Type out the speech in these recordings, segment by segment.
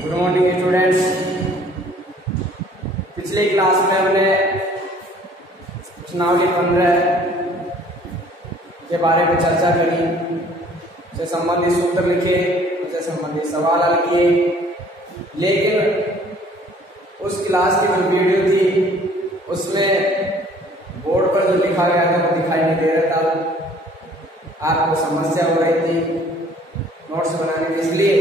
Good morning students. पिछले class में हमने प्रश्नावली 15 के बारे में चर्चा करी, उससे संबंधित सूत्र लिखे, उससे संबंधित सवाल हल किए। लेकिन उस क्लास की जो वीडियो थी उसमें बोर्ड पर जो लिखा गया था वो दिखाई नहीं दे रहा था, आपको समस्या हो रही थी नोट्स बनाने में। इसलिए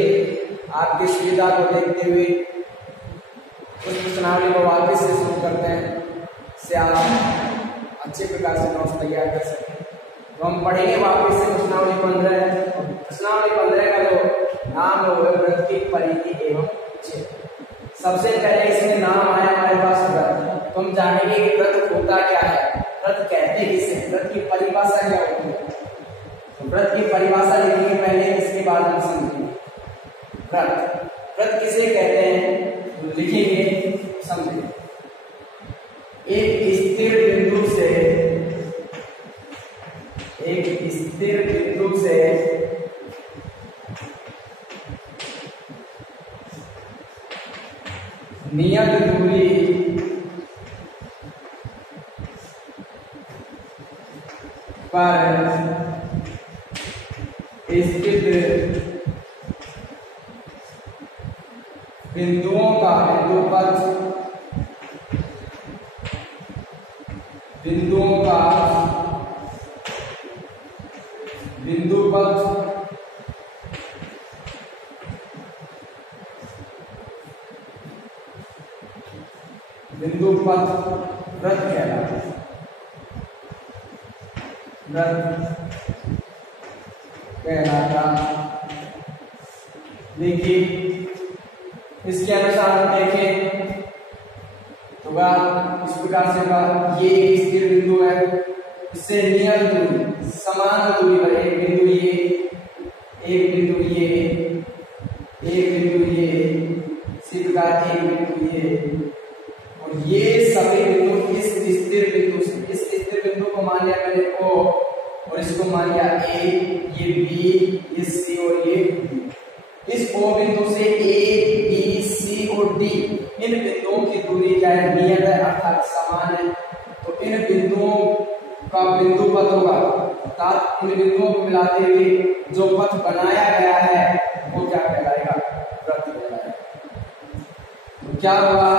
आपकी सुविधा को देखते हुए उस प्रश्नावली को वापस से शुरू करते हैं, इससे आप अच्छे प्रकार से नोट्स तैयार कर सकें। तो हम पढ़ेंगे वापस से प्रश्नावली 15। प्रश्नावली 15 का जो नाम है वो व्रत की परिधि एवं क्षेत्र। सबसे पहले इसमें नाम आया हमारे पास व्रत। तो हम जानेंगे कि व्रत होता क्या है, व्रत कहते किसे, व्रत की परिभाषा क्या होती है। तो व्रत की परिभाषा लिखेंगे पहले, इसके बाद हम समझेंगे व्रत किसे कहते हैं। तो लिखेंगे, समझेंगे। एक स्थिर बिंदु से नियत दूरी पर स्थित बिंदुओं का बिंदुपथ व्रत कहलाता है। देखिए इसके अनुसार हम देखें तो इस प्रकार से ये स्थिर बिंदु है, इससे नियत दूरी समान दूरी पर एक बिंदु ये, एक बिंदु ये, एक बिंदु ये, इसी प्रकार एक बिंदु ये, और ये सभी बिंदु इस स्थिर बिंदु से, इस स्थिर बिंदु को मान लिया मैंने O और इसको मान लिया A, ये B, ये C और ये D। इस O बिंदु से A, B, C और D इन बिंदुओं की दूरी क्या है, नियत है अर्थात समान है। तो इन बिंदुओं का बिंदुपथ होगा, अर्थात इन बिंदुओं को मिलाते हुए जो पथ बनाया गया है वो क्या कहलाएगा, व्रत कहलाएगा। तो क्या हुआ,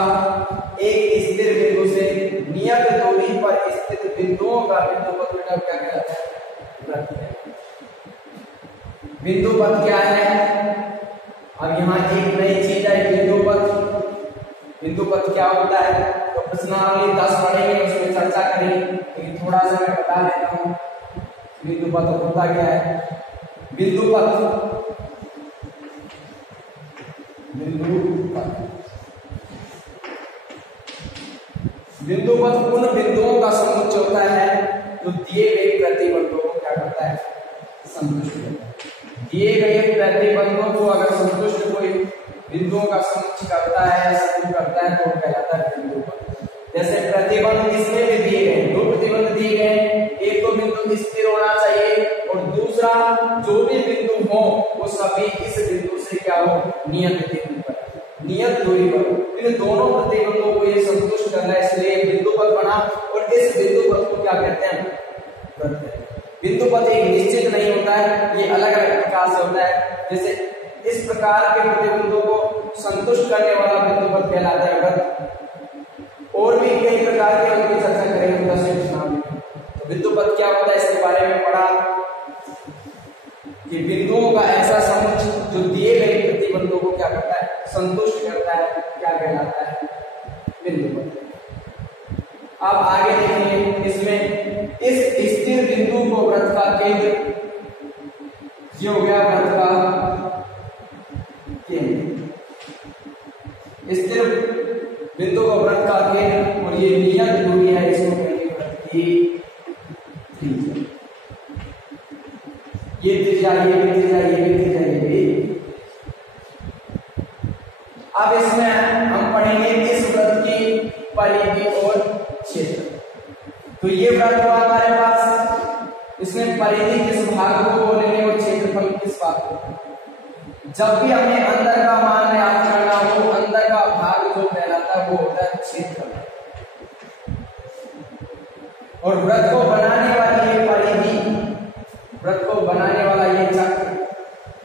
एक स्थिर बिंदु से नियत दूरी पर स्थित बिंदुओं का बिंदुपथ क्या कहलाता है, व्रत कहलाता है। बिंदुपथ क्या है, अब यहाँ एक नई चीज है बिंदुपथ। बिंदुपथ क्या होता है, तो प्रश्नावली 10 पढ़ेंगे, उसमें चर्चा करेंगे, लेकिन थोड़ा सा मैं बता देता हूँ बिंदुपथ होता क्या है। बिंदुपथ उन बिंदुओं का समुच्चय होता है जो दिए गए प्रतिबंधों को क्या करता है, संतुष्ट करता है। दिए गए प्रतिबंधों को अगर संतुष्ट कोई बिंदुओं का समुच्चय करता है, समूह करता है, तो कहलाता है बिंदुपथ। जैसे प्रतिबंध किसमें भी दिए गए, 2 प्रतिबंध दिए गए, एक तो बिंदु स्थिर होना चाहिए और दूसरा जो भी बिंदु हो वो सभी इस बिंदु से क्या हो, नियत दूरी पर। इन दोनों प्रतिबंधों को ये संतुष्ट करना है, इसलिए बिंदुपथ बना। और इस बिंदुपथ को क्या कहते हैं, व्रत कहते हैं। बिंदुपथ एक निश्चित नहीं होता है, ये अलग अलग प्रकार से होता है। जैसे इस प्रकार के प्रतिबंधों को संतुष्ट करने वाला बिंदुपथ कहलाता है व्रत। और भी कई प्रकार के उनकी चर्चा करेंगे। तो बिंदुपथ क्या होता है इसके बारे में पढ़ा कि बिंदुओं का ऐसा समुच्चय जो दिए गए प्रतिबंधों को क्या करता है, संतुष्ट करता है, क्या कहलाता है, बिंदुपथ। अब आगे देखिए, इसमें इस स्थिर बिंदु को व्रत का केंद्र, ये हो गया व्रत का केंद्र, स्थिर बिंदु को व्रत का केंद्र, और ये नियत दूरी है, इसको कहेंगे व्रत की त्रिज्या। ये त्रिज्या, ये त्रिज्या, ये त्रिज्या, ये। अब इसमें हम पढ़ेंगे इस व्रत की परिधि और क्षेत्र। तो ये व्रत हुआ हमारे पास, इसमें परिधि किस भाग को बोलेंगे और क्षेत्रफल किस भाग को। जब भी हमें अंदर का मान ज्ञात करना और व्रत को बनाने वाली ये परिधि, व्रत को बनाने वाला ये चक्र,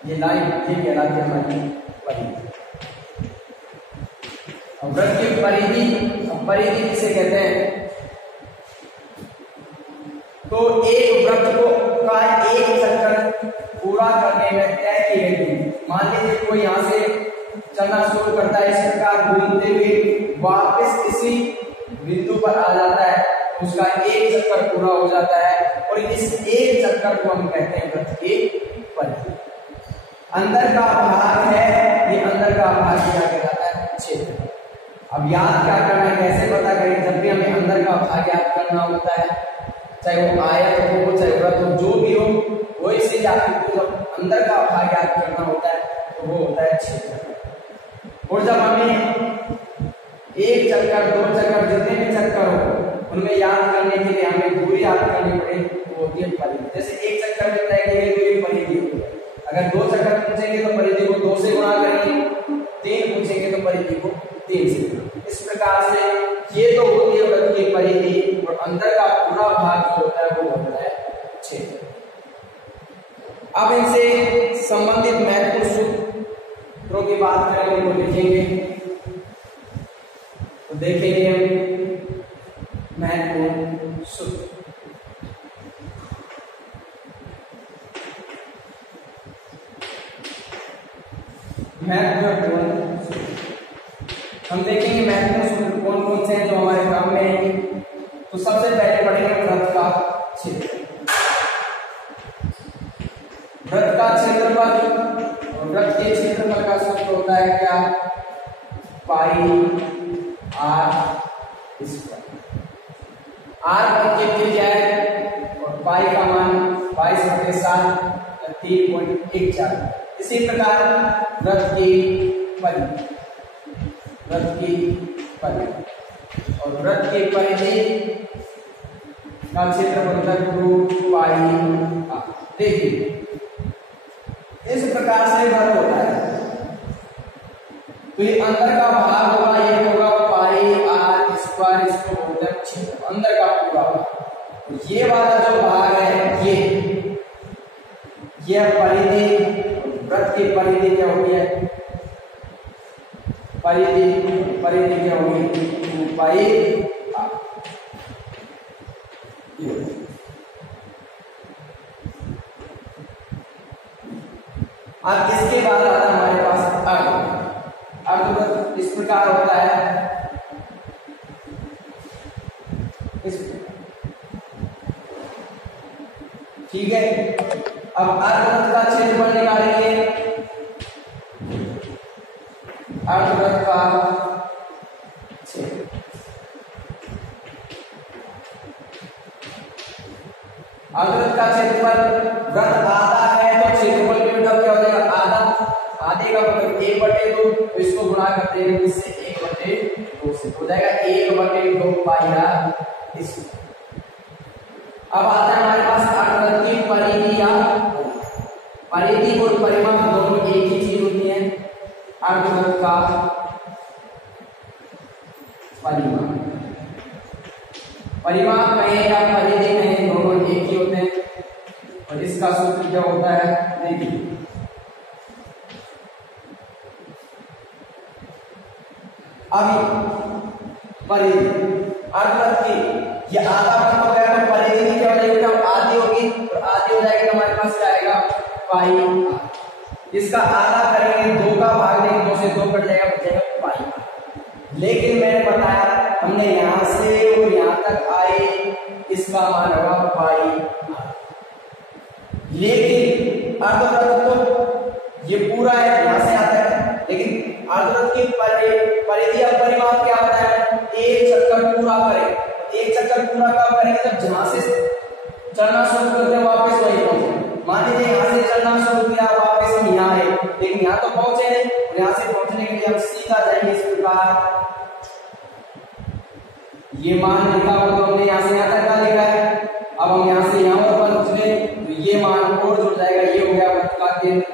ये लाइन, ये कहलाती है हमारी परिधि। व्रत की परिधि, परिधि किसे कहते हैं? तो एक व्रत को का एक चक्कर पूरा करने में तय की गई दूरी। मान लीजिए कोई यहाँ से चलना शुरू करता है, इस प्रकार घूमते हुए वापस इसी बिंदु पर आ जाता है, उसका एक चक्कर पूरा हो जाता है, और इस एक चक्कर को हम कहते हैं व्रत की परिधि। अंदर का भाग है, ये अंदर का भाग क्या कहलाता है? क्षेत्र। अब याद क्या करना है, कैसे पता करें? जब भी हमें अंदर का भाग याद करना होता है, चाहे वो आयत हो, चाहे व्रत हो, जो भी हो, वो इसे याद करते। जब अंदर का भाग याद करना होता है तो वो होता है क्षेत्र। और जब हमें एक चक्कर, दो चक्कर, जितने भी चक्कर हो, उनमें याद करने के लिए हमें दूरी याद करनी पड़े, वो होती है परिधि। जैसे एक चक्कर में तय की गई दूरी परिधि होती है। अगर दो चक्कर पूछेंगे तो परिधि को 2 से गुणा करेंगे, 3 पूछेंगे तो परिधि को 3 से। इस प्रकार से ये तो होती है व्रत की परिधि, और अंदर का पूरा भाग जो होता है वो होता है क्षेत्र। अब इनसे संबंधित महत्वपूर्ण सूत्रों की बात करें, उनको लिखेंगे तो देखेंगे हम महत्वपूर्ण सूत्र। महत्वपूर्ण सूत्र हम देखेंगे, महत्वपूर्ण सूत्र कौन कौन से हैं जो हमारे काम में आएंगे। तो सबसे पहले पढ़ेंगे व्रत का क्षेत्र। व्रत का क्षेत्रफल, और व्रत के क्षेत्रफल का सूत्र होता है क्या? पाई आर स्क्वायर। आर व्रत की त्रिज्या है और पाई का मान 22/7 3.14। इसी प्रकार व्रत की परिधि, व्रत की परिधि, और व्रत की परिधि का क्षेत्रफल 2 पाई आर। देखिए इस प्रकार से व्रत होता है, तो ये अंदर का भाग होगा, ये होगा पाई आर स्क्वायर, इसको बोलते हैं क्षेत्र, अंदर का पूरा भाग। और ये वाला जो भाग है ये परिधि। व्रत की परिधि क्या होती है? परिधि क्या होगी? 2 पाई आर। अब इसके बाद आता है हमारे पास अर्ध। अर्धव्रत इस प्रकार होता है, ठीक है। अब अर्धव्रत का क्षेत्रफल निकालेंगे। अर्धव्रत का क्षेत्र, अर्धव्रत का क्षेत्रफल, व्रत आधा है तो क्षेत्रफल भी मतलब क्या हो जाएगा? आधा। आधे का मतलब 1/2, तो इसको गुणा करते हैं इससे 1/2 से हो जाएगा 1/2 पाई आर स्क्वायर। अब आता है हमारे पास अर्धव्रत की परिधि या परिधि और परिमाप दोनों एक ही चीज होती है। अर्धव्रत का परिमाप, परिमाप कहें या परिधि कहें, दोनों एक ही होते हैं। और इसका सूत्र क्या होता है? देखिए अभी परिधि अर्धव्रत की, ये आधा व्रत हो गया तो परिधि की क्या हो जाएगी? आधी होगी, और आधी हो जाएगी तो हमारे पास क्या आएगा? पाई आर। इसका आधा करेंगे, 2 का भाग देंगे, 2 से 2 कट जाएगा, बचेगा पाई आर। लेकिन मैंने बताया हमने यहां से और यहां तक आए, इसका मान होगा पाई आर। लेकिन अर्धव्रत तो ये पूरा है, यहां से आता है, लेकिन अर्धव्रत की परिधि या परिमाप क्या होता है? एक चक्कर पूरा करें। एक चक्कर पूरा कब करेंगे? जब जहां से चलना शुरू करते हैं वापस वही पहुंचे। मान लीजिए यहां से चलना शुरू किया, वापस हम यहाँ आए, लेकिन यहाँ तो पहुंचे नहीं, और यहाँ से पहुंचने के लिए हम सीधा जाएंगे इस प्रकार। ये मान लिखा हो तो हमने यहाँ से यहाँ तक का लिखा है। अब हम यहाँ से यहाँ पर पहुंचने, तो ये मान और जुड़ जाएगा। ये हो गया व्रत का केंद्र,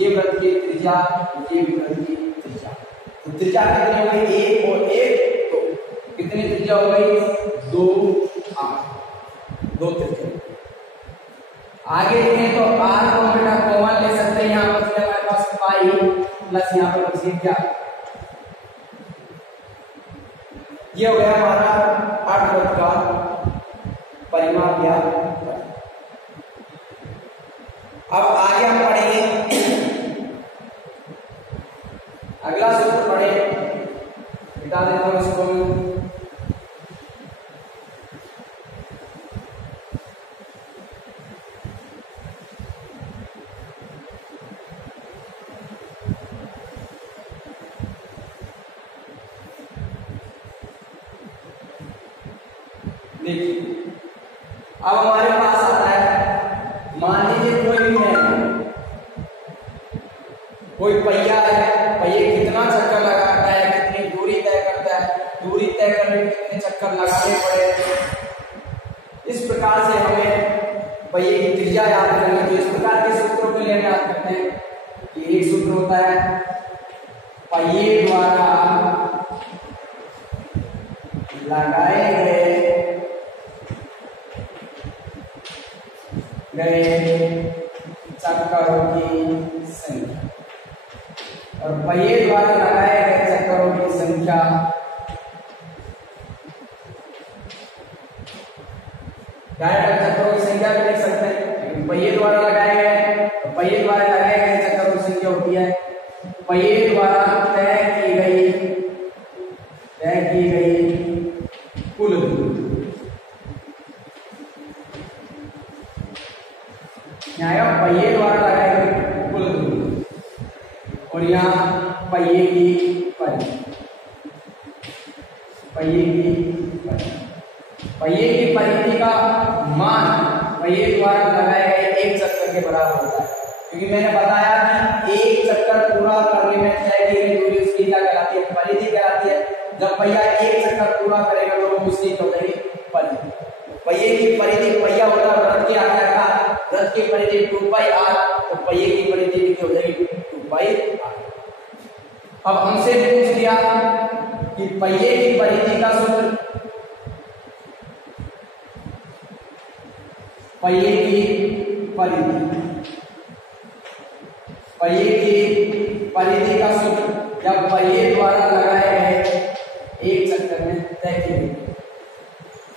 ये व्रत की त्रिज्या, ये व्रत की त्रिज्या। तो त्रिज्या कितनी हो गई? 1 और 1 2। कितनी त्रिज्या हो गई? 2 8। दो त्रिज्या। आगे लिखें तो r को बेटा कॉमन ले सकते हैं, यहाँ पर हमारे पास पाई प्लस यहाँ पर बच गया क्या, ये हो गया हमारा अर्धवृत्त का परिमाप या। अब आगे हम पढ़ेंगे अगला सूत्र पढ़े, बता देता हूं इसको। देखिए अब हमारे पास आता है, मान लीजिए कोई भी है, कोई पहिया है, पहिए कितना चक्कर लगाता है, कितनी दूरी तय करता है, दूरी तय करने में कितने चक्कर लगाने पड़े। इस प्रकार से हमें पहिए की त्रिज्या याद करनी है। तो इस प्रकार के सूत्रों के लिए याद करते हैं कि एक सूत्र होता है पहिए द्वारा लगाए गए चक्करों की संख्या, और पहिए द्वारा लगाए गए चक्करों की संख्या चक्करों की संख्या भी लिख सकते हैं, पहिए द्वारा लगाए गए चक्करों की संख्या होती है पहिए द्वारा तय की गई कुल दूरी। यहाँ पहिए द्वारा लगाए गए कुल दूरी और यहाँ पहिए की परिधि का मान पहिए द्वारा लगाए गए एक चक्कर के बराबर होता है, क्योंकि मैंने बताया कि एक चक्कर पूरा करने में तय की गई दूरी उसकी क्या कहलाती है, परिधि कहलाती है। जब पहिया एक चक्कर पूरा करेगा तो उसकी हो जाएगी परिधि। पहिए की परिधि, पहिया होता है वृत्त के आकार का, वृत्त की परिधि 2πr, तो पहिए की परिधि भी हो जाएगी 2πr। अब हमसे पूछ लिया कि पहिए की परिधि का सूत्र, पहिए की परिधि का सूत्र जब पहिए द्वारा लगाए गए एक चक्कर में तय की गई,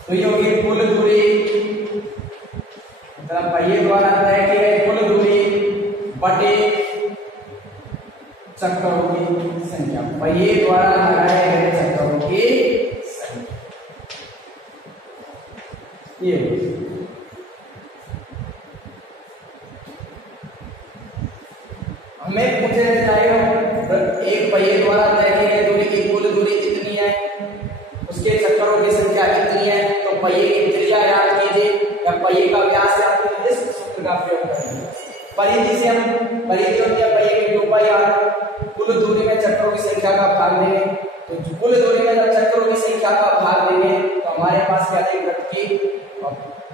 तो ये होगी कुल दूरी, मतलब पहिए द्वारा तय की गई कुल दूरी बटे चक्करों की संख्या, पहिए द्वारा लगाए गए चक्करों की संख्या। ये हमें पूछे जाएगा एक पहिए द्वारा तय की गई दूरी की कुल दूरी कितनी है, उसके चक्करों की संख्या कितनी है, तो पहिए की त्रिज्या याद कीजिए या पहिए का व्यास याद कीजिए, इस सूत्र का प्रयोग करेंगे। परिधि से हम, परिधि होती है पहिए की 2πr, कुल दूरी में चक्करों की संख्या का भाग देंगे, तो कुल दूरी में जब चक्करों की संख्या का भाग देंगे तो हमारे पास क्या है वृत्त की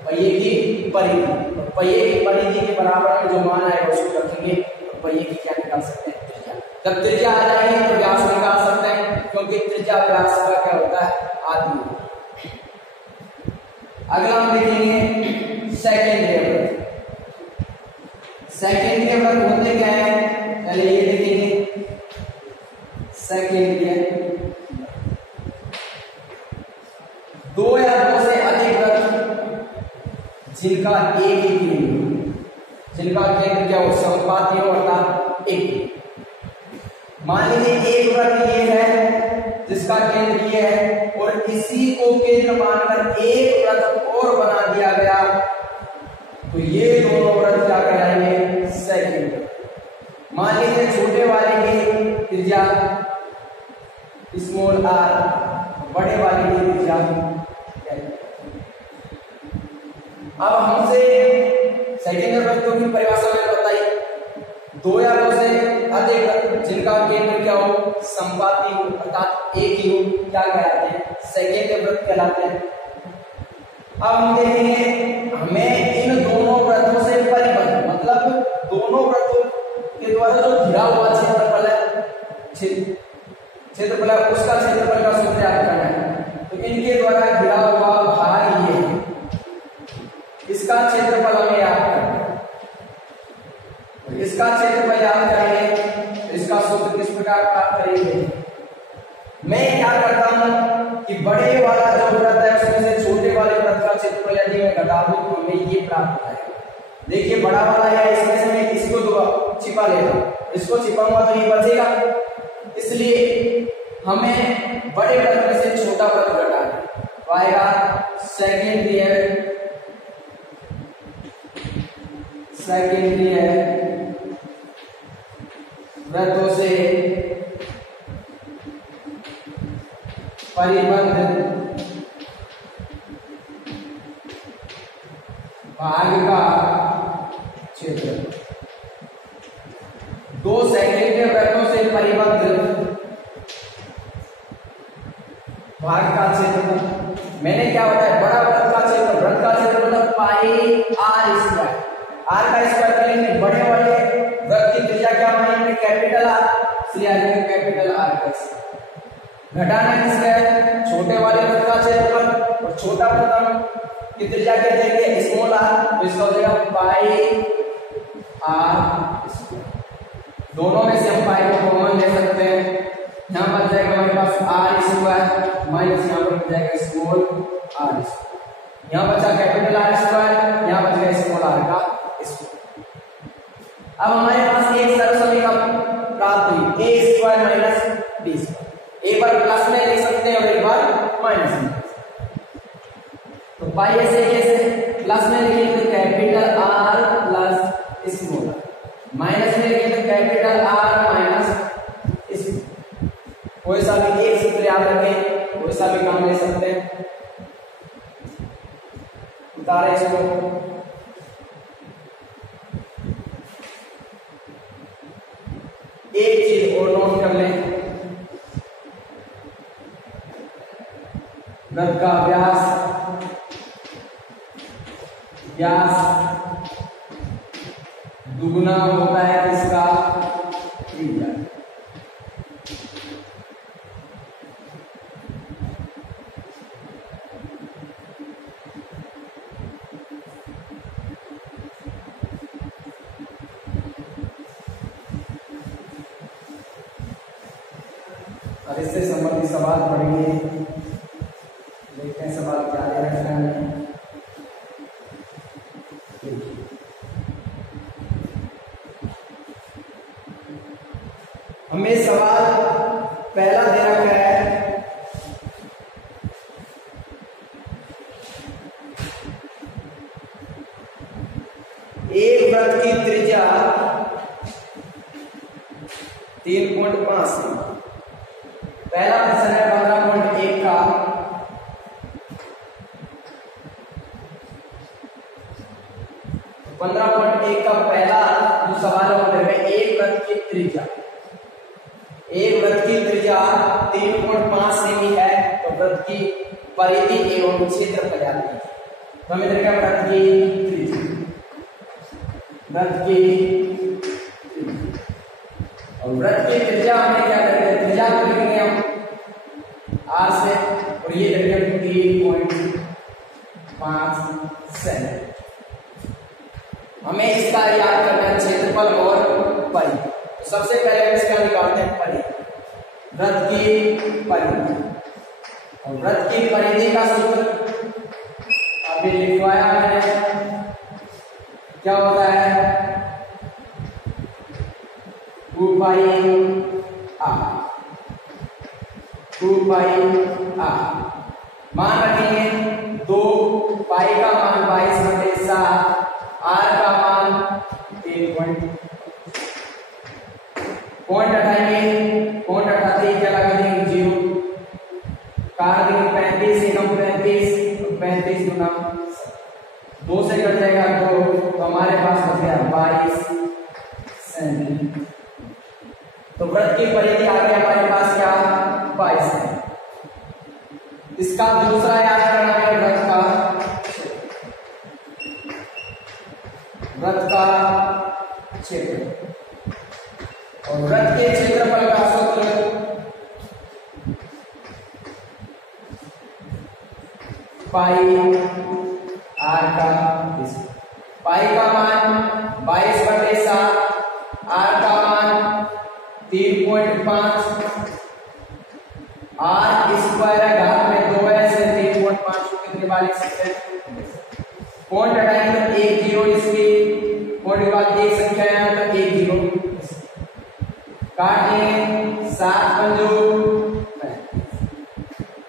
पहिए की परिधि, तो पहिए की परिधि के बराबर में जो मान आएगा उसको रखेंगे, तो पहिए की क्या निकाल सकते हैं त्रिज्या। जब त्रिज्या आ जाएगी तो व्यास निकाल सकते हैं, क्योंकि त्रिज्या व्यास का क्या होता है आधी। अगला हम देखेंगे सेकेंडरी वृत्त। सेकेंडरी वृत्त होते क्या है, पहले ये देखेंगे सेकेंडरी, दो या दो से अधिक वृत्त जिनका एक ही केंद्र, जिनका केंद्र क्या हो समपाती हो अर्थात एक। मान लीजिए एक वृत्त ये है जिसका केंद्र ये है और इसी को केंद्र मानकर एक वृत्त और बना दिया गया, तो ये दोनों वृत्त क्या कहलाएंगे सेकेंडरी। मान लीजिए छोटे वाले की त्रिज्या स्मॉल आर, बड़े वाले की त्रिज्या। अब हमसे सेकेंडरी वृत्तों की परिभाषा में बताइए, दो या दो से अधिक जिनका केंद्र क्या हो संपाती हो अर्थात एक ही हो, क्या कहलाते हैं सेकेंडरी वृत्त कहलाते हैं। अब हम देखेंगे हमें इन दोनों वृत्तों से परिबद्ध, मतलब दोनों वृत्तों के द्वारा जो घिरा हुआ क्षेत्रफल है, क्षेत्रफल है उसका क्षेत्रफल का सूत्र याद करना है। तो इनके द्वारा घिरा हुआ भाग ये है, इसका क्षेत्रफल हमें याद करना है। इसका क्षेत्रफल याद करेंगे तो इसका सूत्र किस प्रकार प्राप्त करेंगे। मैं क्या करता हूं कि बड़े वाला जो वृत्त है उसमें से छोटे वाले वृत्त का क्षेत्रफल यदि मैं घटा दूं तो हमें ये प्राप्त होगा। देखिए बड़ा वाला है, इसमें से मैं इसको छिपा लेता हूं, इसको छिपाऊंगा तो ये बचेगा, इसलिए हमें बड़े वृत्त में से छोटा वृत्त घटाना है। तो आएगा सेकेंडरी है वृत्तों से परिबद्ध भाग का क्षेत्र। दो सेकेंडरी वृत्तों से परिबद्ध भाग का क्षेत्र मैंने क्या बताया, बड़ा वृत्त का क्षेत्र, वृत्त का क्षेत्र मतलब पाई आर स्क्वायर, आर का स्क्वायर करेंगे, बड़े वाले वृत्त की त्रिज्या क्या मानेंगे कैपिटल आर, इसलिए आ जाएगा कैपिटल आर का स्क्वायर। घटाना किसका है, छोटे वाले वृत्त का क्षेत्रफल, और छोटा वृत्त की त्रिज्या क्या देंगे स्मॉल आर, तो इसका हो जाएगा पाई आर स्क्वायर। दोनों में से हम पाई को कॉमन ले सकते हैं, यहां बच जाएगा हमारे पास आर स्क्वायर माइनस यहां पर बच जाएगा स्मॉल आर स्क्वायर, यहां बचा कैपिटल आर स्क्वायर, यहां बच गया स्मॉल आर का स्क्वायर। अब हमारे पास एक सरल समीकरण प्राप्त हुई a square minus b square, एक बार प्लस में लिख सकते हैं और एक बार माइनस में। तो पाई ऐसे कैसे प्लस में लिखेंगे तो capital R plus small R, minus में लिखेंगे तो कैपिटल आर माइनस स्मॉल। कोई सा भी एक सूत्र याद रखें, कोई सा भी काम ले सकते हैं। उतारे इसको, एक चीज और नोट कर लें, वृत्त का व्यास दुगुना होता है इसका त्रिज्या। और इससे संबंधित सवाल पढ़ेंगे, देखते हैं सवाल क्या दे रखा है। हमें सवाल पहला दे रखा है, एक वृत्त की त्रिज्या 3.5, पहला प्रश्न है 15.1 का, तो 15.1 का पहला जो सवाल है वो है एक वृत्त की त्रिज्या, एक वृत्त की त्रिज्या 3.5 सेमी है, तो वृत्त की परिधि एवं क्षेत्रफल याद कीजिए। तो हमें देखा वृत्त की त्रिज्या, और वृत्त की त्रिज्या हमें क्या करेंगे, त्रिज्या को लिखेंगे हम आर से, और ये देखेंगे 3.5 सेमी। हमें इसका याद करना है क्षेत्रफल और परिधि। तो सबसे पहले हम इसका निकालते हैं परिधि, वृत्त की परिधि, और वृत्त की परिधि का सूत्र अभी लिखवाया मैंने, क्या होता है 2 पाई आर। मान रखेंगे 2 पाई का मान 22/7, आर का मान 1 पॉइंट हटाएंगे, पॉइंट हटाते ही क्या लगा देंगे 0, काट देंगे 35 एकम 35, तो 35 गुना 2 से कट जाएगा 2, तो हमारे पास बच गया 22 सेमी। तो वृत्त की परिधि आ गई हमारे पास क्या 22 सेमी। इसका दूसरा याद करना है वृत्त का क्षेत्र, और वृत्त के क्षेत्रफल का सूत्र पाई आर का पाई का मान 22/7, आर का मान 3.5, आर स्क्वायर है घात में 2 है से 3.5 को कितने बार लिख सकते हैं? पॉइंट हटाएंगे तो 1 0 इसकी, पॉइंट के बाद एक संख्या है तो 1 0 काटेंगे, 7 पंजो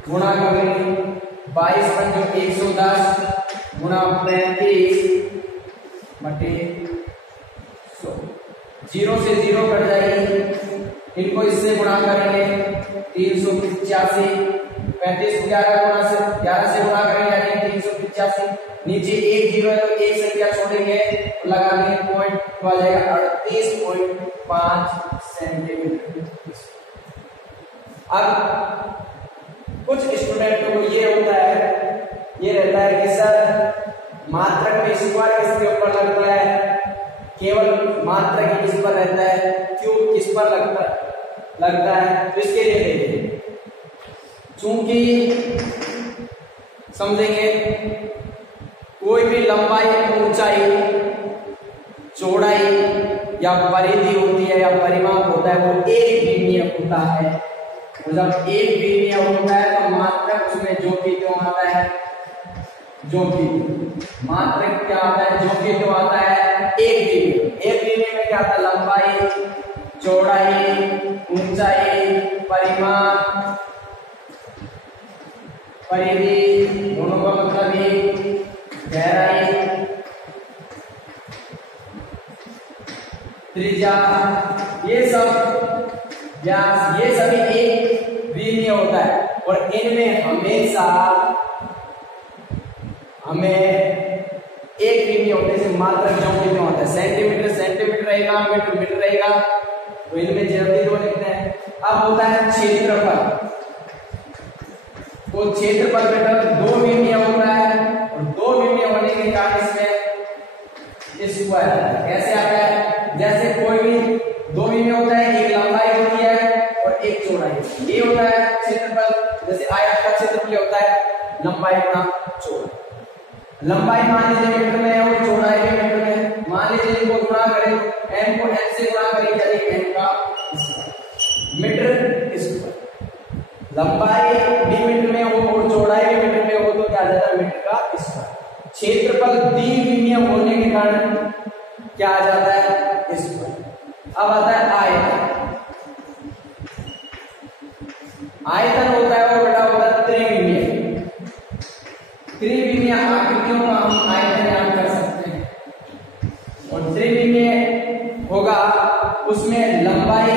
गुणा करेंगे 22 पंजो 110 गुणा 35 बटे 100, 0 से 0 कट जाएगी, इनको इससे गुणा करेंगे 385, 35 को 11 से गुणा करेंगे यानी 385, नीचे 1 0 है तो एक संख्या छोड़ेंगे लगा देंगे पॉइंट तो आ जाएगा 38.5 सेंटीमीटर। अब कुछ स्टूडेंट को ये होता है, ये रहता है कि सर मात्रक में स्क्वायर किसके ऊपर लगता है, केवल मात्रक किस पर रहता है, क्यूब किस पर लगता है। तो इसके लिए देखिए, चूंकि समझेंगे कोई भी लंबाई, ऊंचाई, चौड़ाई या परिधि होती है या परिमाप होता है वो एक विमीय होता है, तो जब एक विमीय होता है तो मात्रक उसमें जो भी क्यों आता है, जो भी मात्रक क्या आता है, जो भी क्यों आता है एक विमीय। एक विमीय में क्या आता है, लंबाई, चौड़ाई, ऊंचाई, परिमाप, परिधि, दोनों का मतलब ही गहराई, त्रिज्या, ये सब व्यास, ये सभी एक विमीय होता है और इनमें हमेशा हमें एक विमीय होते हैं। मात्रक जो भी होता है, सेंटीमीटर सेंटीमीटर रहेगा, मीटर मीटर रहेगा, तो इनमें जल्दी दो लिखते हैं। अब होता है क्षेत्रफल, तो क्षेत्रफल बेटा 2 विमीय होता है और 2 विमीय होने के कारण इसमें स्क्वायर कैसे आता है, जैसे कोई भी 2 विमीय होता है, एक लंबाई होती है और एक चौड़ाई, ये होता है क्षेत्रफल। जैसे आयत का क्षेत्रफल होता है लंबाई गुणा चौड़ाई, लंबाई मान लीजिए मीटर में है और चौड़ाई भी मीटर में, मान लीजिए इनको गुणा करें, m को n से गुणा करें यानी n का मीटर स्क्वायर, लंबाई भी मीटर में हो और चौड़ाई भी मीटर में हो तो क्या आ जाता है, मीटर का स्क्वायर। क्षेत्रफल द्विविमीय होने के कारण क्या आ जाता है, स्क्वायर। अब आता है आयतन, आयतन होता है वो बेटा होता है त्रिविमीय, त्रिविमीय आकृतियों का हम आयतन ज्ञात कर सकते हैं और त्रिविमीय होगा उसमें लंबाई,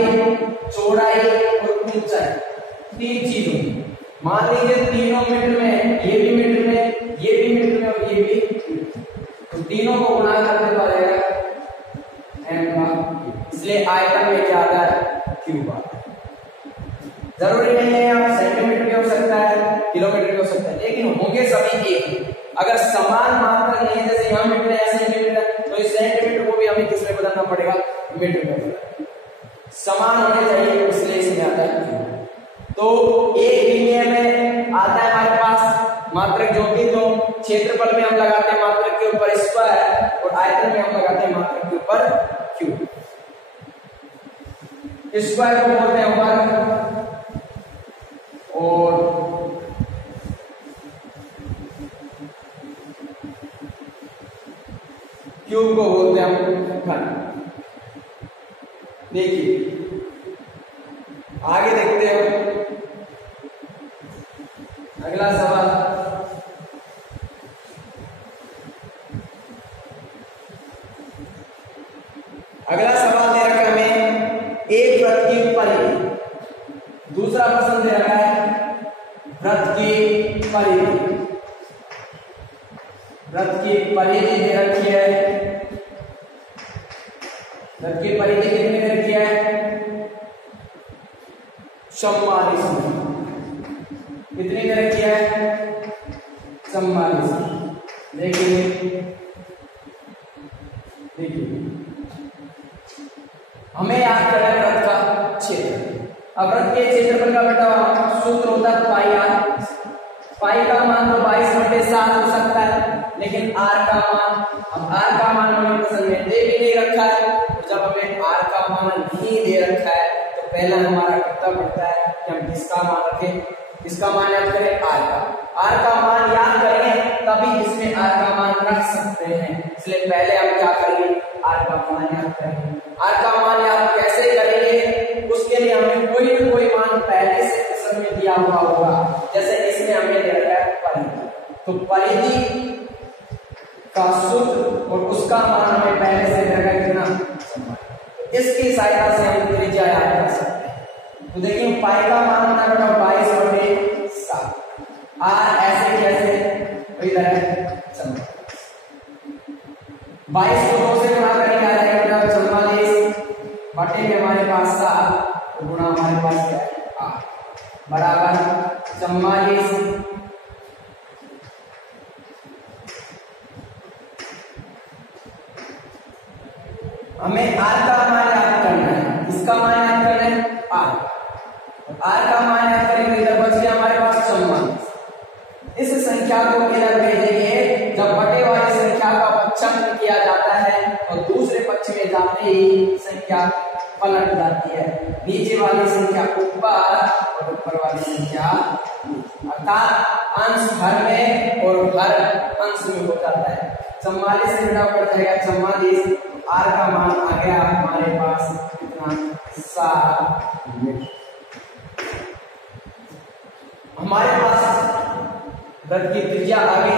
चौड़ाई और ऊंचाई, 3 चीजों, मान लीजिए तीनों मीटर में, ये भी मीटर में, ये भी मीटर में और ये भी, तो तीनों को गुणा करने पर आएगा m का, इसलिए आयतन में क्या आता है, क्यूब आता है। जरूरी नहीं है आप सेंटीमीटर भी हो सकता है, किलोमीटर भी हो सकता है, लेकिन होंगे सभी एक। अगर समान मात्रा नहीं है, जैसे यहाँ मीटर है सेंटीमीटर है, तो इस सेंटीमीटर को भी हमें किस में बदलना पड़ेगा, मीटर में, समान होने चाहिए, इसलिए इसमें आता है। तो एक विमीय में आता है हमारे पास मात्रक जो कि, तो क्षेत्रफल में हम लगाते हैं मात्रक के ऊपर स्क्वायर और आयतन में हम लगाते हैं मात्रक के ऊपर क्यूब। स्क्वायर को बोलते हैं वर्ग और क्यूब को बोलते हैं हम घन। देखिए आगे देखते हैं अगला सवाल, अगला सवाल दे रखा है हमें एक वृत्त की परिधि, दूसरा प्रश्न दे रखा है वृत्त की परिधि, वृत्त की परिधि दे रखी है, वृत्त की परिधि कितनी दे रखी है, 44, कितनी दे रखी है, 44। देखिए देखिए हमें याद करना है वृत्त का क्षेत्र। अब वृत्त के क्षेत्रफल का बेटा सूत्र होता है पाई आर, पाई का मान तो 22/7 हो सकता है, लेकिन आर का मान, अब आर का मान हमें प्रश्न में दे भी नहीं रखा है, तो जब हमें आर का मान नहीं दे रखा है तो पहला हमारा कर्तव्य पड़ता है कि हम किसका मान रखें, किसका मान याद करें, आर का मान याद करेंगे तभी इसमें आर का मान रख सकते हैं। इसलिए पहले हम क्या करेंगे, आर का मान याद करेंगे। आर का मान याद कैसे करेंगे, उसके लिए हमें कोई न कोई मान पहले से प्रश्न में दिया हुआ होगा। जैसे इसमें हमें दे रखा है परिधि, तो परिधि का सूत्र और उसका मान हमें पहले से दे रखा है कितना, इसकी सहायता से हम त्रिज्या याद कर सकते हैं। तो देखिए पाई का मान होता है 22/7, आर ऐसे कैसे इधर है 22 को 2 से गुणा करेंगे आ जाएगा 44 बटे में हमारे पास 7 तो गुणा हमारे पास क्या है 8 बराबर 44। हमें आर का मान याद करना है, इसका मान याद करना है आर का मान याद करेंगे, इधर बच गया हमारे पास 44। इस संख्या को इधर भेजेंगे, जब बटे वाली संख्या का पक्षांतर किया जाता है और दूसरे पक्ष में जाते ही संख्या पलट जाती है, नीचे वाली संख्या ऊपर और ऊपर वाली संख्या, अर्थात अंश हर में और हर अंश में हो जाता है। 44 से घटा पड़ जाएगा 44, आर का मान आ गया हमारे पास कितना 7 मीटर। हमारे पास वृत्त की त्रिज्या आ गई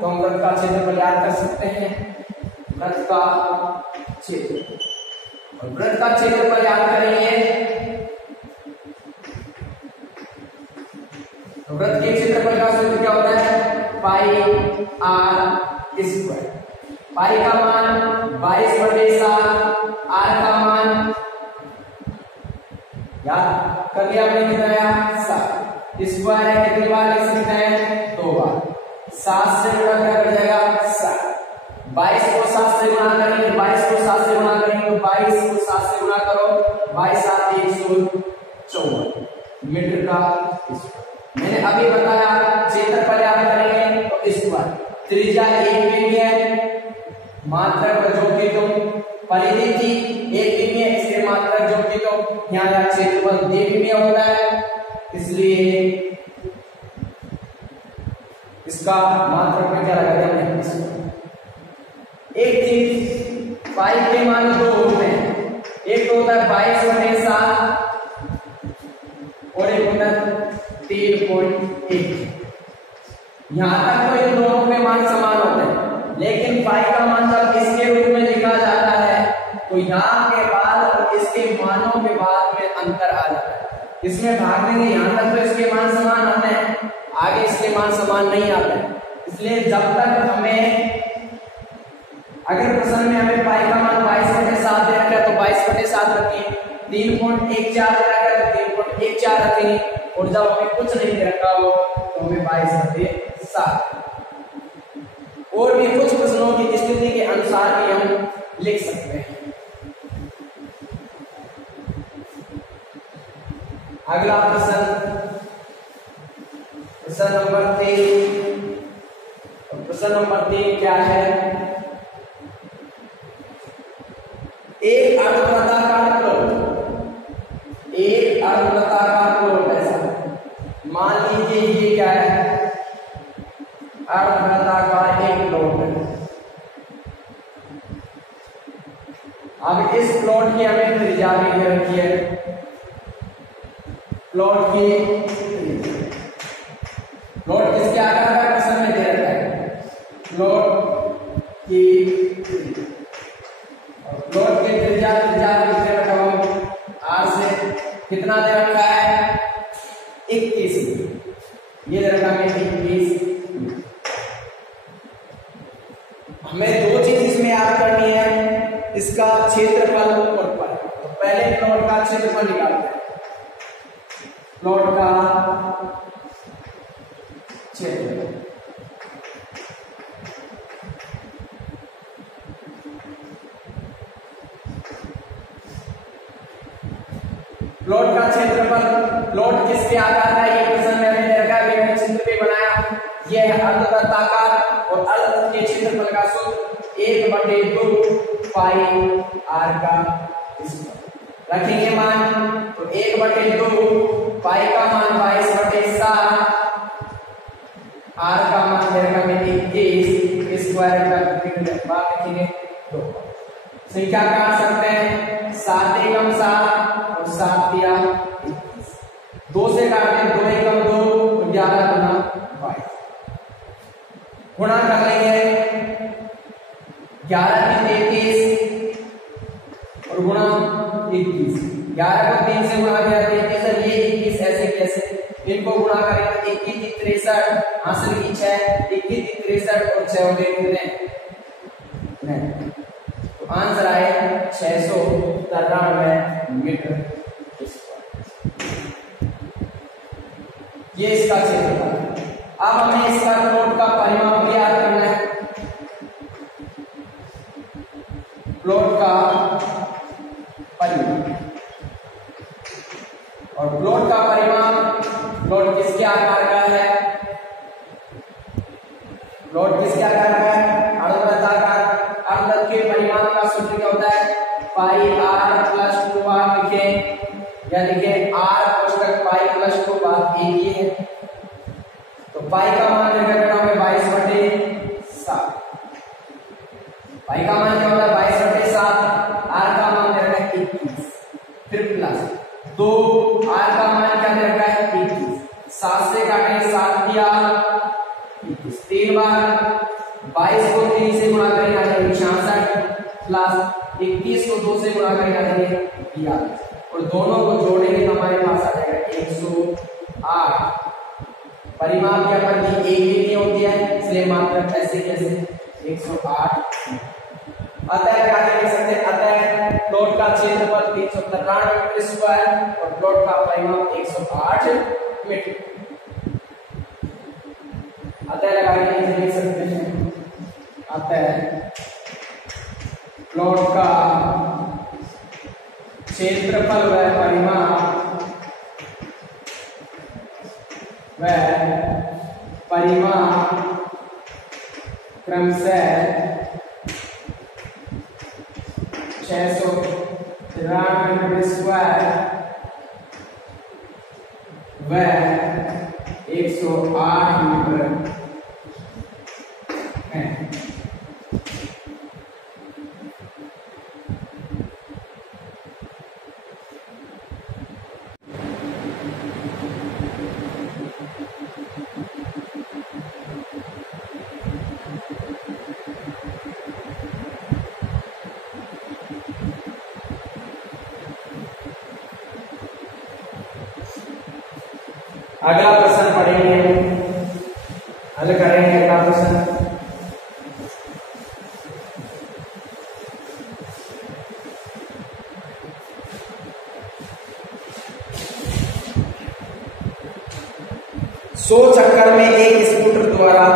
तो हम वृत्त का क्षेत्रफल याद कर सकते हैं, वृत्त का क्षेत्र, और वृत्त का क्षेत्रफल याद करेंगे तो वृत्त के क्षेत्रफल का सूत्र क्या होता है, पाई आर स्क्वायर। पाई का मान 22/7, आर का मान याद कर लिया हमने कितना 7, स्क्वायर है कितनी बार लिख सकते हैं 2 बार, 7 से गुणा क्या कर जाएगा 7, 22 को 7 से गुणा करेंगे, 22 को 7 से गुणा करेंगे तो 22 को 7 से गुणा करो, 22 7 114 मीटर का स्क्वायर। मैंने अभी बताया क्षेत्रफल याद करेंगे तो स्क्वायर, त्रिज्या 1 मीमी है, मात्रक जो कि तुम परिधि थी 1 मीमी है, इसलिए मात्रक जो कि तुम यहाँ क्षेत्रफल 2 मीमी होता है, इसलिए इसका मात्रक में क्या लगा दिया। एक चीज पाई के मान 2 होते हैं, एक तो होता है 22/7 और एक होता है 3.1। यहां तक तो इन दोनों के मान समान होते हैं, लेकिन पाई का मान जब इसके रूप में लिखा जाता है तो यहाँ के बाद और इसके मानों के बाद में अंतर आ जाता है। इसमें भाग देंगे, यहां तक तो इसके मान समान आते हैं, आगे इसके मान समान नहीं आते हैं। इसलिए जब तक हमें अगर प्रश्न में हमें पाई का मान 22/7 दे रखा है तो 22/7 रखिए, 3.14 दे रखा है तो 3.14 रखेंगे, और जब हमें कुछ नहीं दे रखा हो तो हमें 22/7। और भी कुछ प्रश्नों की स्थिति के अनुसार भी हम लिख सकते हैं। अगला प्रश्न नंबर 3। प्रश्न नंबर 3 क्या है, एक अर्धवृत्ताकार प्लॉट, एक अर्धवृत्ताकार प्लॉट ऐसा मान लीजिए ये क्या है, अर्धवृत्ताकार एक प्लॉट है। अब इस प्लॉट की हमें त्रिज्या भी दे रखी है, प्लॉट किसके आकार का प्रश्न में दे रखा है, प्लॉट की त्रिज्या कितने रखा हुआ आर से कितना दे रखा है 21, ये दे रखा है 21। हमें 2 चीज इसमें याद करनी है, इसका क्षेत्रफल और पाई। तो पहले प्लॉट का क्षेत्रफल निकालते हैं, प्लॉट का क्षेत्रफल, प्लॉट का क्षेत्रफल, प्लॉट किसके आकार का, ये प्रश्न में हमने देखा, ये चित्र पे बनाया, ये है अर्धवृत्ताकार और अर्धवृत्त के क्षेत्रफल का सूत्र 1/2 पाई r का स्क्वायर। रखेंगे मान तो 1/2 पाई का मान 22/7, r का मान रहेगा में 21 स्क्वायर का लिखेंगे 2। संख्या काट सकते हैं 7 एकम 7 और 7 दिया 21, 2 से काटते 2 एकम 2 और 11 गुना 22, गुणा कर लेंगे 11 की 33 और गुणा 21, 11 को 3 से गुणा किया 33 है, ये 21 ऐसे कैसे, इनको गुणा करें तो 21 की 63 हासिल की 6, 21 की 63 और 6 हो गए कितने, तो आंसर आए 693 मीटर स्क्वायर। ये इसका क्षेत्रफल है। अब हमें इसका प्लॉट का परिमाप भी याद करना है। प्लॉट का परिमाप और प्लॉट का परिमाप, प्लॉट किसके आकार का है, प्लॉट किसके आकार का है, अर्धवृत्ताकार। अर्धवृत्त के परिमाप का सूत्र क्या होता है, पाई r प्लस 2r लिखे, या लिखे r कोष्ठक पाई प्लस 2 बात एक ही है। तो पाई का मान रखना है 22/7, पाई का मान क्या होता है 22/7, r का मान रखना है 21, फिर प्लस 2, r का मान क्या रखा है 21, 7 से काटेंगे 7 दिया 21, 3 बार 22 को 3 से गुणा करेंगे आ जाएगी 66 प्लस 21 को 2 से गुणा करेंगे आ जाएंगे 42 और दोनों को जोड़ेंगे तो हमारे पास आ जाएगा 108। परिमाप क्या पर एक ही नहीं होती है इसलिए मात्रा ऐसे कैसे 108। अतः क्या लिख सकते हैं, अतः प्लॉट का क्षेत्रफल 393 मीटर स्क्वायर और प्लॉट का परिमाप 108 मीटर। अतः लगा के लिख सकते हैं, अतः प्लॉट का क्षेत्रफल व परिमाप क्रमशः 693 मीटर स्क्वायर व 108 मीटर है। अगला प्रश्न पढ़ेंगे, हल करेंगे अगला प्रश्न। सौ चक्कर में एक स्कूटर द्वारा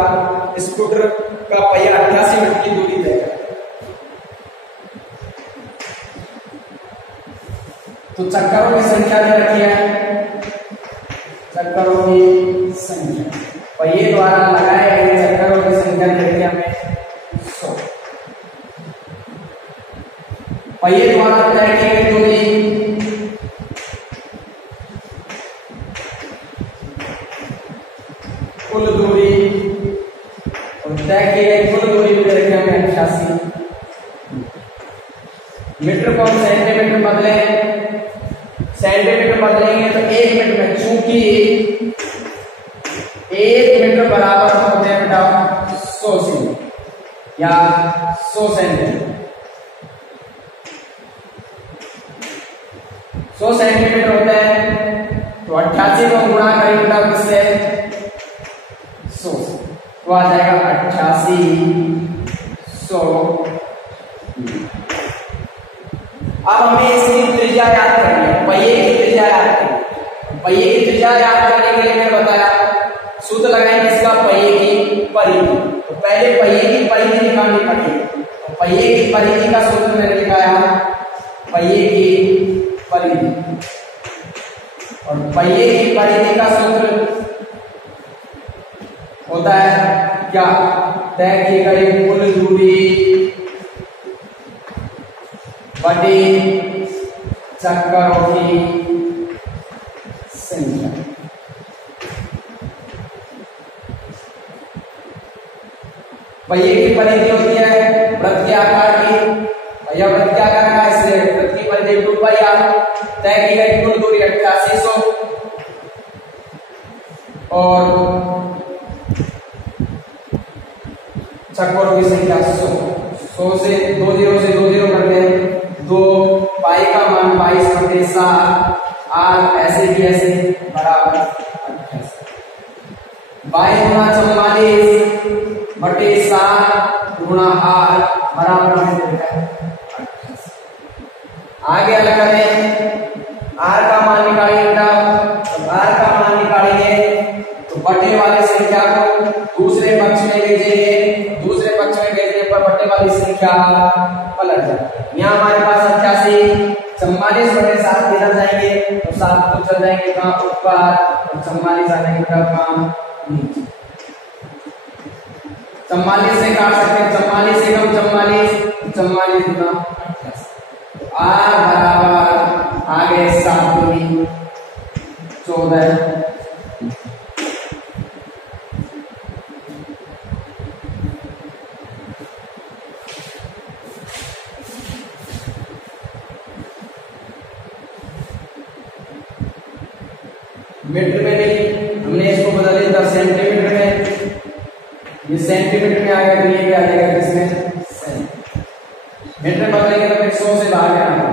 स्कूटर का पहिया 88 मीटर की दूरी तय करता है। तो चक्करों की संख्या दे रखी है, चक्करों की संख्या पहिए द्वारा लगाए गए चक्करों की संख्या देखिए हमें 100। पहिए द्वारा तय की गई दूरी कुल दूरी और तय की गई कुल दूरी भी देखिए हमें 88 मीटर को सेंटीमीटर बदले, सेंटीमीटर बदलेंगे तो 1 मीटर में, चूंकि 1 मीटर बराबर होते हैं बेटा 100 सेंटीमीटर या 100 सेंटीमीटर, 100 सेंटीमीटर होता है तो 88 को गुणा करेंगे बेटा किससे 100 तो आ जाएगा 88 100। अब हमें इसकी त्रिज्या याद करनी है, पहिए की त्रिज्या याद करनी है। पहिए की त्रिज्या याद करने के लिए मैंने बताया सूत्र लगाएंगे इसका पहिए की परिधि। तो पहले पहिए की परिधि निकालनी पड़ेगी, तो पहिए की परिधि का सूत्र मैंने लिखाया पहिए की परिधि, और पहिए की परिधि का सूत्र होता है क्या, तय की गई कुल दूरी बटे चक्करों की संख्या। पहिए की परिधि होती है वृत्त के आकार की, या वृत्त के आकार का, इसलिए वृत्त की परिधि 2πr। तय की गई कुल दूरी 8800 और चक्करों की संख्या 100 से 2 0 से 2 0 करते हैं। 2 पाई का मान 22/7 r ऐसे भी ऐसे बराबर 28। 22 गुणा 44/7 गुणा r बराबर है। आगे अलग करें, r का मान निकालेंगे। r का मान निकालेंगे तो बटे वाली संख्या को दूसरे पक्ष में भेजेंगे, दूसरे पक्ष में भेजने पर बटे वाली संख्या पलट जाएगी। यहाँ हमारे पास 88 44/7 इधर जाएंगे तो 7 तो चल जाएंगे कहाँ ऊपर और 44 आ जाएंगे कहाँ नीचे। 44 से काट सकते हैं, 44 से कम 44 गुना 28। r बराबर आगे 7 दूनी 14। मीटर में नहीं, हमने इसको बदल दिया था सेंटीमीटर में। ये सेंटीमीटर में आ गया तो ये क्या आ जाएगा इसमें मीटर में बदलेंगे तो 100 से बाहर क्या आएगा,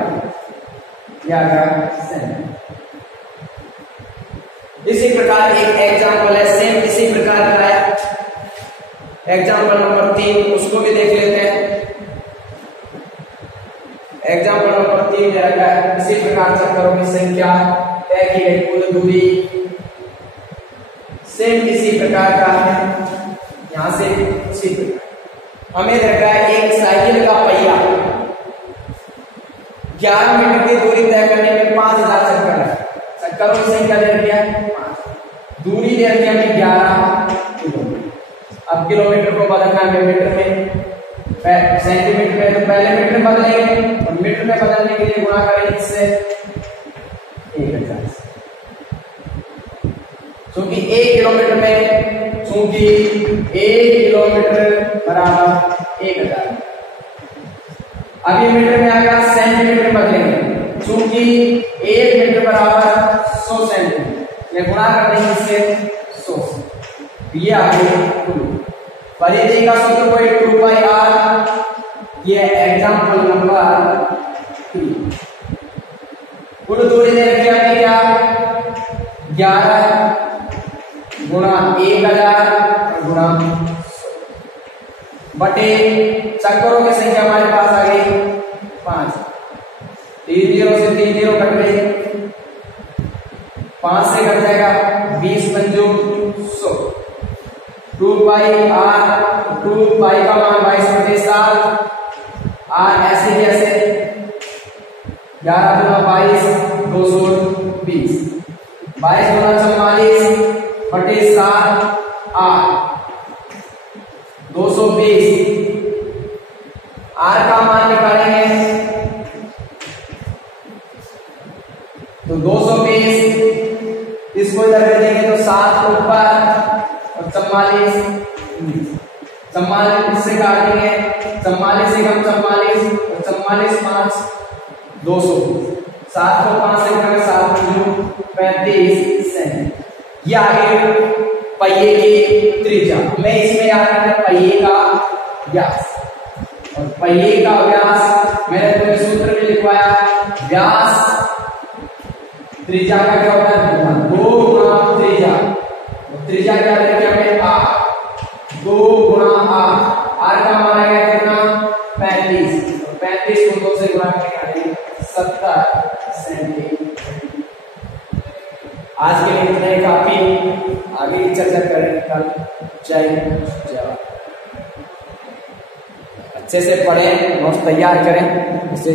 ये आ गया सेंटीमीटर। इसी प्रकार एक एग्जाम्पल है, सेम इसी प्रकार का है, एग्जाम्पल नंबर 3, उसको भी देख लेते हैं। एग्जाम्पल नंबर 3 दे रखा है, इसी प्रकार चक्करों की संख्या, तय की गई कुल दूरी, सेम इसी प्रकार का है। यहां से इसी प्रकार हमें रखा है एक साइकिल का पहिया 11 मीटर की दूरी तय करने में 5000 चक्कर है। चक्करों की संख्या दे रखी है 5, दूरी दे रखी है हमें 11 किलोमीटर। अब किलोमीटर को बदलना है मीटर में, सेंटीमीटर में तो पहले मीटर में बदलेंगे और मीटर में बदलने के लिए गुणा करेंगे इससे 1000। क्योंकि 1 किलोमीटर में, चूंकि 1 किलोमीटर बराबर 1000। अब ये मीटर में आ गया, सेंटीमीटर में बदलेंगे, चूंकि 1 मीटर बराबर 100 सेंटीमीटर, ये गुणा कर देंगे इससे 100। ये आ गई परिधि का सूत्र कोई 2πr। ये एग्जाम्पल नंबर 3। कुल दूरी दे रखी है क्या 11 गुणा 1000 गुणा 100 बटे चक्करों की संख्या हमारे पास आ गई 5। 3 0 से 3 0 कट गई, 5 से कट जाएगा 20 पंजो 100। 2πr, 2π का मान 22/7 r ऐसे ही ऐसे 11 गुना 22 220, 22 गुना 44 बटे 7 r 220। r का मान निकालेंगे तो 220, इसको इधर कर देंगे तो 7 ऊपर और 44 से काटेंगे, 44 से कम 44 और 44 5 200, 7 को 5 से करेंगे 7 35 सेंटीमीटर। ये आगे पहिए की त्रिज्या, मैं इसमें याद रखना पहिए का व्यास, और पहिए का व्यास मैंने तुम्हें सूत्र में लिखवाया, व्यास त्रिज्या का क्या होता है 2 गुणा त्रिज्या, त्रिज्या क्या है हमें r 2 गुणा r का मान आएगा कितना 35, 35 को 2 से गुणा करेंगे 70 सेंटीमीटर। आज के लिए इतना ही काफी, आगे की चर्चा करेंगे कल। जय जवान। अच्छे से पढ़ें, नोट्स तैयार करें, इसे